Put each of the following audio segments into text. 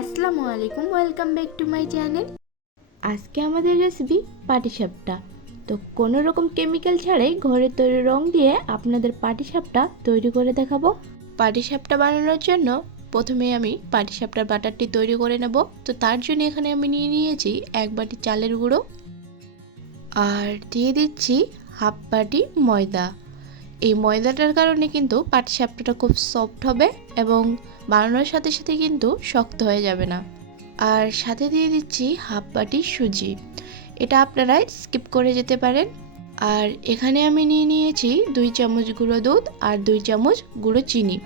আসসালামু আলাইকুম, welcome back to my channel. আজকে আমাদের রেসিপি পাটিসাপটা। তো কোনো রকম কেমিক্যাল ছাড়াই ঘরের তৈরি রং দিয়ে আপনাদের পাটিসাপটা তৈরি করে দেখাবো। পাটিসাপটা বানানোর জন্য প্রথমে আমি পাটিসাপটার বাটারটি তৈরি করে নেব। তো তার জন্য এখানে আমি নিয়ে নিয়েছি 1 বাটি চালের গুঁড়ো আর দিয়ে দিচ্ছি হাফ বাটি ময়দা। এই ময়দাটার কারণে কিন্তু পাটিসাপটাটা খুব সফট হবে এবং বানানোর সাথে সাথে কিন্তু শক্ত হয়ে যাবে না। আর সাথে দিয়ে দিচ্ছি হাফ বাটি সুজি, এটা আপনারা স্কিপ করে যেতে পারেন। আর এখানে আমি নিয়ে নিয়েছি 2 চামচ গুঁড়ো দুধ আর 2 চামচ গুঁড়ো চিনি।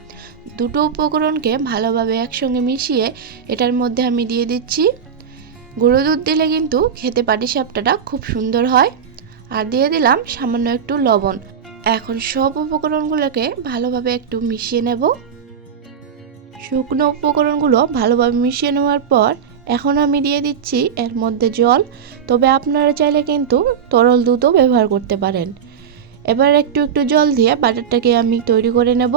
দুটো উপকরণকে ভালোভাবে একসঙ্গে মিশিয়ে এটার মধ্যে আমি দিয়ে দিচ্ছি। গুঁড়ো দুধ দিলে কিন্তু খেতে পাটিসাপটাটা খুব সুন্দর হয়। আর দিয়ে দিলাম সামান্য একটু লবণ। এখন সব উপকরণগুলোকে ভালোভাবে একটু মিশিয়ে নেব। শুকনো উপকরণগুলো ভালোভাবে মিশিয়ে নেওয়ার পর এখন আমি দিয়ে দিচ্ছি এর মধ্যে জল, তবে আপনারা চাইলে কিন্তু তরল দুধও ব্যবহার করতে পারেন। এবার একটু একটু জল দিয়ে বাটারটাকে আমি তৈরি করে নেব।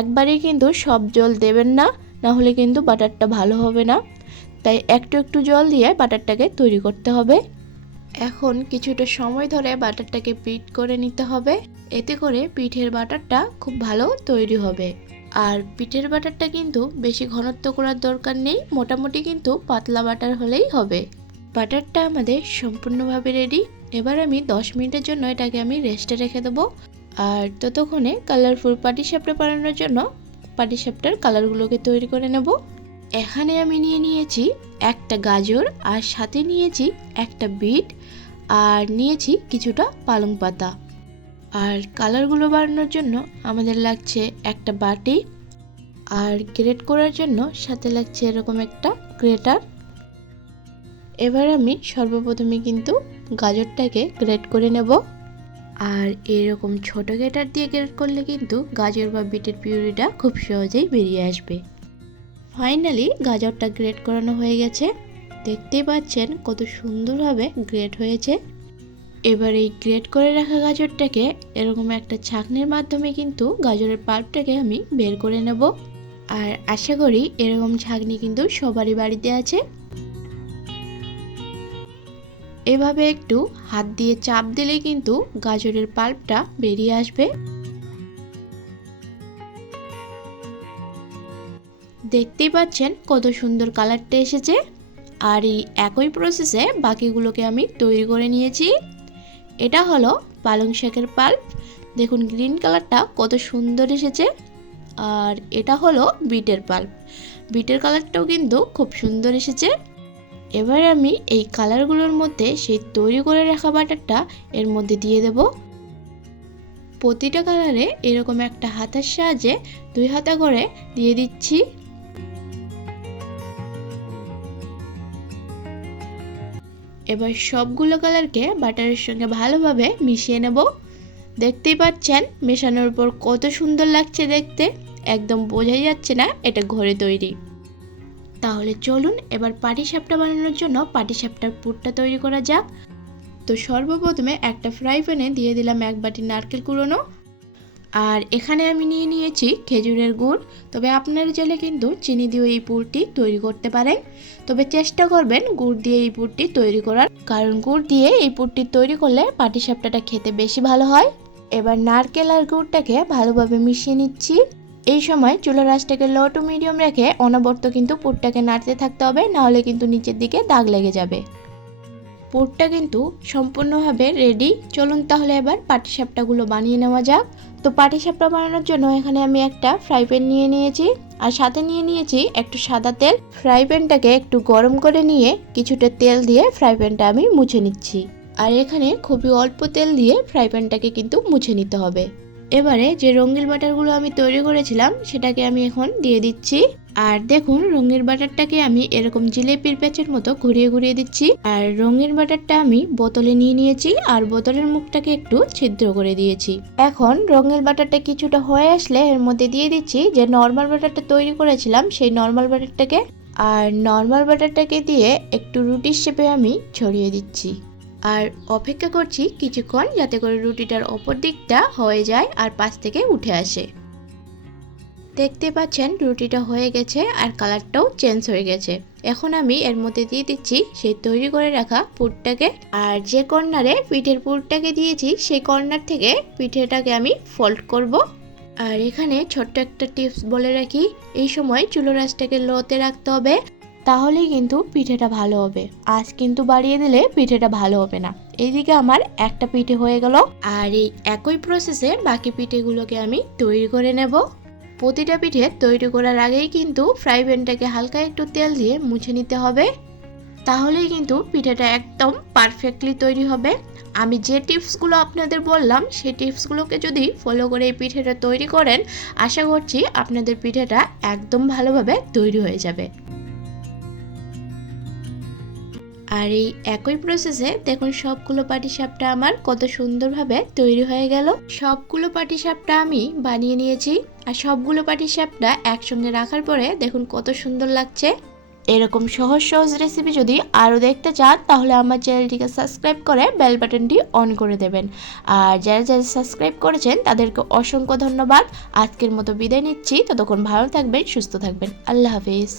একবারেই কিন্তু সব জল দেবেন না, না হলে কিন্তু বাটারটা ভালো হবে না। তাই একটু একটু জল দিয়ে বাটারটাকে তৈরি করতে হবে। এখন কিছুটা সময় ধরে বাটারটাকে বিট করে নিতে হবে, এতে করে পিঠের বাটারটা খুব ভালো তৈরি হবে। আর পিঠের বাটারটা কিন্তু বেশি ঘনত্ব করার দরকার নেই, মোটামুটি কিন্তু পাতলা বাটার হলেই হবে। বাটারটা আমাদের সম্পূর্ণভাবে রেডি। এবার আমি 10 মিনিটের জন্য এটাকে আমি রেস্টে রেখে দেবো। আর ততক্ষণে কালারফুল পাটিসাপটা বানানোর জন্য পাটিসাপটার কালারগুলোকে তৈরি করে নেব। এখানে আমি নিয়ে নিয়েছি একটা গাজর আর সাথে নিয়েছি একটা বিট আর নিয়েছি কিছুটা পালং পাতা। আর কালারগুলো বানানোর জন্য আমাদের লাগছে একটা বাটি আর গ্রেট করার জন্য সাথে লাগছে এরকম একটা গ্রেটার। এবার আমি সর্বপ্রথমে কিন্তু গাজরটাকে গ্রেট করে নেব। আর এরকম ছোট গ্রেটার দিয়ে গ্রেট করলে কিন্তু গাজর বা বিটের পিউরিটা খুব সহজেই বেরিয়ে আসবে। ফাইনালি গাজরটা গ্রেট করানো হয়ে গেছে, দেখতেই পাচ্ছেন কত সুন্দরভাবে গ্রেট হয়েছে। এবার এই গ্রেট করে রাখা গাজরটাকে এরকম একটা ছাঁকনির মাধ্যমে কিন্তু গাজরের পাল্পটাকে আমি বের করে নেব। আর আশা করি এরকম ছাঁকনি কিন্তু সবারই বাড়িতে আছে। এভাবে একটু হাত দিয়ে চাপ দিলেই কিন্তু গাজরের পাল্পটা বেরিয়ে আসবে। দেখতেই পাচ্ছেন কত সুন্দর কালারটা এসেছে। আর এই একই প্রসেসে বাকিগুলোকে আমি তৈরি করে নিয়েছি। এটা হলো পালং শাকের পাল্প, দেখুন গ্রিন কালারটা কত সুন্দর এসেছে। আর এটা হলো বিটের পাল্প, বিটের কালারটাও কিন্তু খুব সুন্দর এসেছে। এবার আমি এই কালারগুলোর মধ্যে সেই তৈরি করে রাখা বাটারটা এর মধ্যে দিয়ে দেব। প্রতিটা কালারে এরকম একটা হাতার সাহায্যে 2 হাতা করে দিয়ে দিচ্ছি। এবার সবগুলো কালারকে বাটারের সঙ্গে ভালোভাবে মিশিয়ে নেব। দেখতেই পাচ্ছেন মেশানোর পর কত সুন্দর লাগছে দেখতে, একদম বোঝাই যাচ্ছে না এটা ঘরে তৈরি। তাহলে চলুন এবার পাটিসাপটা বানানোর জন্য পাটিসাপটার পুরটা তৈরি করা যাক। তো সর্বপ্রথমে একটা ফ্রাই প্যানে দিয়ে দিলাম 1 বাটি নারকেল কুড়োনো। আর এখানে আমি নিয়ে নিয়েছি খেজুরের গুড়, তবে আপনারা চাইলে কিন্তু চিনি দিয়ে এই পুরটি তৈরি করতে পারেন। তবে চেষ্টা করবেন গুড় দিয়ে এই পুরটি তৈরি করার, কারণ গুড় দিয়ে এই পুরটি তৈরি করলে পাটিসাপটাটা খেতে বেশি ভালো হয়। এবার নারকেল আর গুড়টাকে ভালোভাবে মিশিয়ে নিচ্ছি। এই সময় চুলার আঁচটাকে লো টু মিডিয়াম রেখে অনবরত কিন্তু পুরটাকে নাড়তে থাকতে হবে, নাহলে কিন্তু নিচের দিকে দাগ লেগে যাবে। পুরটা কিন্তু সম্পূর্ণভাবে রেডি। চলুন তাহলে এবার পাটিসাপটাগুলো বানিয়ে নেওয়া যাক। তো পাটিসাপটা বানানোর জন্য এখানে আমি একটা ফ্রাই প্যান নিয়ে নিয়েছি আর সাথে নিয়ে নিয়েছি একটু সাদা তেল। ফ্রাই প্যানটাকে একটু গরম করে নিয়ে কিছুটা তেল দিয়ে ফ্রাই প্যানটা আমি মুছে নিচ্ছি। আর এখানে খুবই অল্প তেল দিয়ে ফ্রাই প্যানটাকে কিন্তু মুছে নিতে হবে। এবারে যে রঙিন বাটারগুলো আমি তৈরি করেছিলাম সেটাকে আমি এখন দিয়ে দিচ্ছি। আর দেখুন রঙের বাটারটাকে আমি এরকম জিলেপির প্যাচের মতো ঘুরিয়ে ঘুরিয়ে দিচ্ছি। আর রঙের বাটারটা আমি বোতলে নিয়ে নিয়েছি আর বোতলের মুখটাকে একটু ছিদ্র করে দিয়েছি। এখন রঙের বাটারটা কিছুটা হয়ে আসলে এর মধ্যে দিয়ে দিচ্ছি যে নর্মাল বাটারটা তৈরি করেছিলাম সেই নর্মাল বাটারটাকে। আর নর্মাল বাটারটাকে দিয়ে একটু রুটির শেপে আমি ছড়িয়ে দিচ্ছি। আর অপেক্ষা করছি কিছুক্ষণ যাতে করে রুটিটার অপর দিকটা হয়ে যায় আর পাশ থেকে উঠে আসে। দেখতে পাচ্ছেন রুটিটা হয়ে গেছে আর কালারটাও চেঞ্জ হয়ে গেছে। এখন আমি এর মধ্যে দিয়ে দিচ্ছি সেই তৈরি করে রাখা পুরটাকে। আর যে কর্নারে পিঠের পুরটাকে দিয়েছি সেই কর্নার থেকে পিঠেটাকে আমি ফোল্ড করব। আর এখানে ছোট্ট একটা টিপস বলে রাখি, এই সময় চুলোর আঁচটাকে লোতে রাখতে হবে, তাহলেই কিন্তু পিঠেটা ভালো হবে। আজ কিন্তু বাড়িয়ে দিলে পিঠেটা ভালো হবে না। এইদিকে আমার একটা পিঠে হয়ে গেল, আর এই একই প্রসেসে বাকি পিঠেগুলোকে আমি তৈরি করে নেব। প্রতিটা পিঠে তৈরি করার আগেই কিন্তু ফ্রাই প্যানটাকে হালকা একটু তেল দিয়ে মুছে নিতে হবে, তাহলেই কিন্তু পিঠেটা একদম পারফেক্টলি তৈরি হবে। আমি যে টিপসগুলো আপনাদের বললাম সেই টিপসগুলোকে যদি ফলো করে এই পিঠেটা তৈরি করেন, আশা করছি আপনাদের পিঠেটা একদম ভালোভাবে তৈরি হয়ে যাবে। আর এই একই প্রসেসে দেখুন সবগুলো পাটিসাপটা আমার কত সুন্দরভাবে তৈরি হয়ে গেল। সবগুলো পাটিসাপটা আমি বানিয়ে নিয়েছি, আর সবগুলো পাটিসাপটা একসঙ্গে রাখার পরে দেখুন কত সুন্দর লাগছে। এরকম সহজ সহজ রেসিপি যদি আরও দেখতে চান তাহলে আমার চ্যানেলটিকে সাবস্ক্রাইব করে বেল বাটনটি অন করে দেবেন। আর যারা যারা সাবস্ক্রাইব করেছেন তাদেরকে অসংখ্য ধন্যবাদ। আজকের মতো বিদায় নিচ্ছি, ততক্ষণ ভালো থাকবেন, সুস্থ থাকবেন। আল্লাহ হাফিজ।